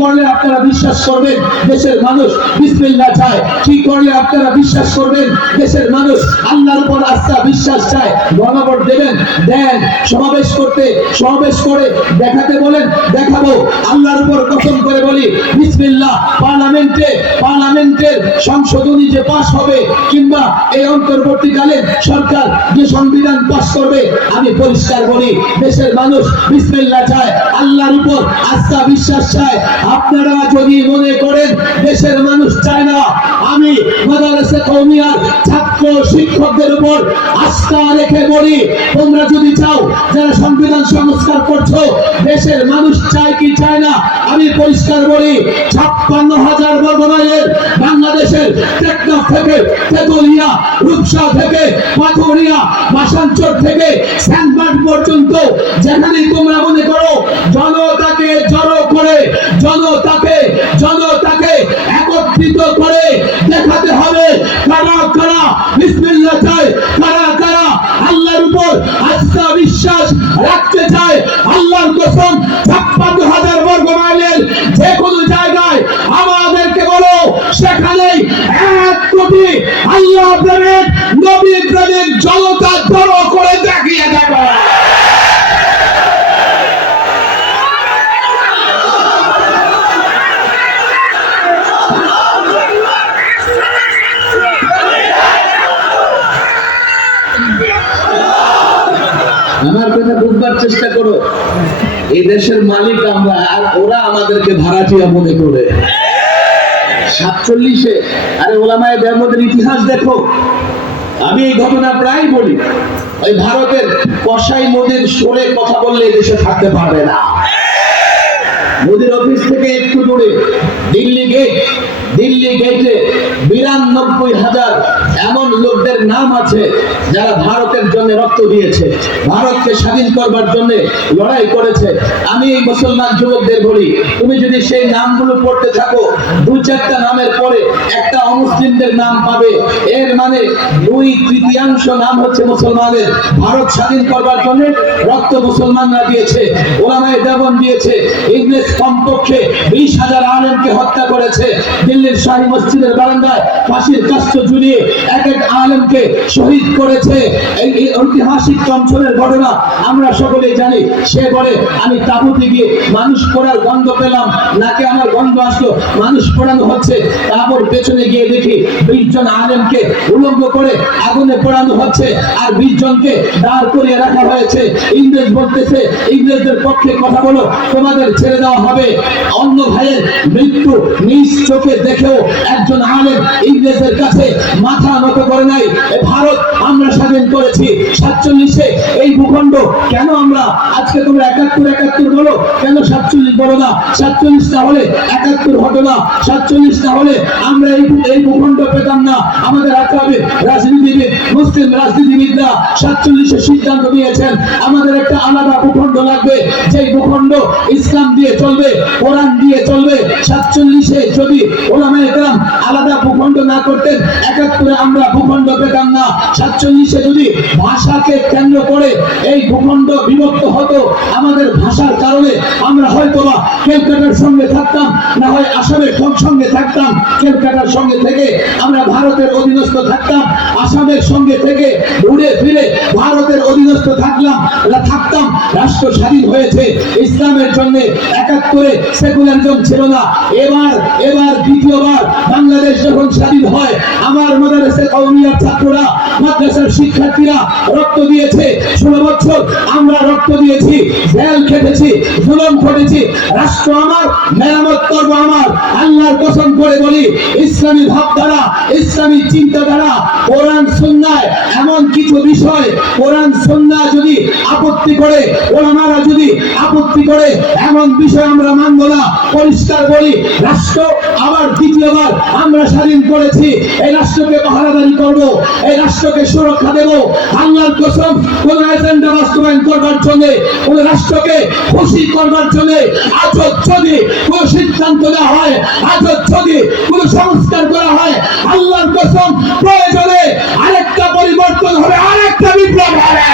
করলে আপনারা বিশ্বাস করবেন দেশের মানুষ বিসমিল্লাহ চায়? কি করলে আপনারা বিশ্বাস করবেন দেশের মানুষ আল্লাহর উপর আস্থা বিশ্বাস চায়? গণভোট দেবেন? দেন। সমাবেশ করে দেখাতে বলেন, দেখাবো। আল্লাহর উপর কসম করে বলি বিসমিল্লাহ, পার্লামেন্টের সংশোধনী যে পাস হবে কিংবা এই অন্তর্বর্তীকালীন সরকার যে সংবিধান পাস করবে, আমি পরিষ্কার বলি দেশের মানুষ বিসমিল্লাহ চায়, আল্লাহর উপর আস্থা বিশ্বাস চায়। আপনারা যদি মনে করেন দেশের মানুষ চায় না, আমি মাদ্রাসা কওমিয়ার ছাত্র শিক্ষকদের উপর আস্থা রেখে বলি, তোমরা যদি চাও, যারা সংবিধান সংস্কার করছো, দেশের মানুষ চায় কি চায় না, আমি পরিষ্কার বলি 56,000 বর্গ মাইলের বাংলাদেশের টেকনাফ থেকে তেতুলিয়া, রূপসা থেকে পাথুরিয়া, মাসাঞ্চর থেকে স্যান্ডবার্গ পর্যন্ত যেখানে তোমরা মনে করো জনতাকে জড়ো করে, জনতাকে একত্রিত করে দেখাতে হবে কারা বিসমিল্লাহ চায়, কারা আল্লাহর উপর আস্থা বিশ্বাস রাখতে চায়। আল্লাহর কসম 56,000 বর্গ মাইলের যে কোনো জায়গায় আমাদেরকে বলো, সেখানেই 1 কোটি আল্লাহ প্রেমিক নবী প্রেমিক জনতা জড়ো করে দেখিয়ে দেবে। আমার কথা বুঝবার চেষ্টা করো, এই দেশের মালিক আমরা, আর ওরা আমাদেরকে ভাড়াটিয়া মনে করে। 47-এ আরে ওলামায়ে দেওবন্দের ইতিহাস দেখো। আমি এই ঘটনা প্রায় বলি, ওই ভারতের কসাই মোদির সরে কথা বললে দেশে থাকতে পারবে না। মোদির অফিস থেকে একটু দূরে দিল্লি গেটে 92,000 এমন লোকদের নাম আছে যারা ভারতের জন্য রক্ত দিয়েছে, ভারতকে স্বাধীন করবার জন্য লড়াই করেছে। আমি এই মুসলমান যুবকদের বলি, তুমি যদি সেই নামগুলো পড়তে থাকো, 2-4টা নামের পরে একটা অমুসলিমদের নাম পাবে। এর মানে 2/3 নাম হচ্ছে মুসলমানের। ভারত স্বাধীন করবার জন্য রক্ত মুসলমানরা দিয়েছে, ওলামায়ে দেওবন্দ দিয়েছে। ইংরেজ কমপক্ষে 20,000 আলেমকে হত্যা করেছে। দিল্লির শাহী মসজিদের বারান্দায় ফাঁসির কাষ্ঠ ঝুলিয়ে এক আলেমকে শহীদ করেছে। এই ঐতিহাসিক চঞ্চলের ঘটনা আমরা সকলেই জানি। সে বলে, আমি তাঁবুতে গিয়ে মানুষ পোড়ার গন্ধ পেলাম, নাকে আমার গন্ধ আসলো, মানুষ পোড়ানো হচ্ছে। তারপর পেছনে গিয়ে দেখি 20 জন আলেমকে উলঙ্গ করে আগুনে পোড়ানো হচ্ছে, আর 20 জনকে দাঁড় করিয়ে রাখা হয়েছে। ইংরেজ বলতেছে, ইংরেজদের পক্ষে কথা বলো, তোমাদের ছেড়ে দেওয়া হবে। অন্য ভাইয়ের মৃত্যু নিজ চোখে দেখেও একজন আলেম ইংরেজের কাছে মাথা নত করে নাই। ভারত আমরা স্বাধীন করেছি 47-এ। এই ভূখণ্ড কেন আমরা আজকে, তোমরা 71 বলো, কেন 47 বলো না? 47 না হলে 71 হতো না, 47 না হলে আমরা এই ভূখণ্ড পেতাম না। আমাদের আকাবির রাজনীতিবিদ, মুসলিম রাজনীতিবিদরা 47-এ সিদ্ধান্ত নিয়েছেন আমাদের একটা আলাদা ভূখণ্ড লাগবে, যে ভূখণ্ড ইসলাম দিয়ে চলবে, কোরআন দিয়ে চলবে। 47-এ যদি ওলামায়ে কেরাম আলাদা ভূখণ্ড না করতেন, 71-এ আমরা ভূখণ্ড পেতাম না। 47-এ যদি ভাষাকে কেন্দ্র করে এই ভূখণ্ড বিভক্ত হতো, আমাদের ভাষার কারণে আমরা হয়তোবা ক্যালকাটার সঙ্গে থাকতাম, না হয় আসামের সঙ্গে থাকতাম। ক্যালকাটার সঙ্গে থেকে আমরা ভারতের অধীনস্থ থাকতাম, আসামের সঙ্গে থেকে ঘুরে ফিরে ভারতের অধীনস্থ থাকতাম। রাষ্ট্র স্বাধীন হয়েছে ইসলামের জন্য। 71-এ সেকুলারিজম ছিল না। এবার দ্বিতীয়বার বাংলাদেশ যখন স্বাধীন হয়, আমার মাদ্রাসা কওমিয়ার ছাত্ররা, মাদ্রাসার শিক্ষার্থীরা রক্ত দিয়েছে। 16 বছর আমরা রক্ত দিয়েছি, জেল খেটেছি, জুলুম করেছি। রাষ্ট্র আমার, মেরামত করব আমার। আল্লাহর কসম করে বলি, ইসলামী ভাবধারা, ইসলামী চিন্তাধারা, কোরআন সুন্নাহ এমন কিছু বিষয়, কোরআন সুন্নাহ যদি আপত্তি করে, ওলামারা যদি আপত্তি করে, এমন বিষয় আমরা মানব না। পরিষ্কার বলি, রাষ্ট্র আবার দ্বিতীয়বার আমরা স্বাধীন করেছি, এই রাষ্ট্রকে পাহারাদারি করব, এই রাষ্ট্রকে সুরক্ষা দেব। আল্লাহর কসম, কোন এজেন্ডা বাস্তবায়ন করবার জন্য, কোন রাষ্ট্রকে খুশি করবার জন্য আজও যদি কোন সিদ্ধান্ত নেওয়া হয়, আজও যদি কোন সংস্কার করা হয়, আল্লাহর কসম প্রয়োজনে আরেকটা পরিবর্তন হবে, আরেকটা বিপ্লব হবে।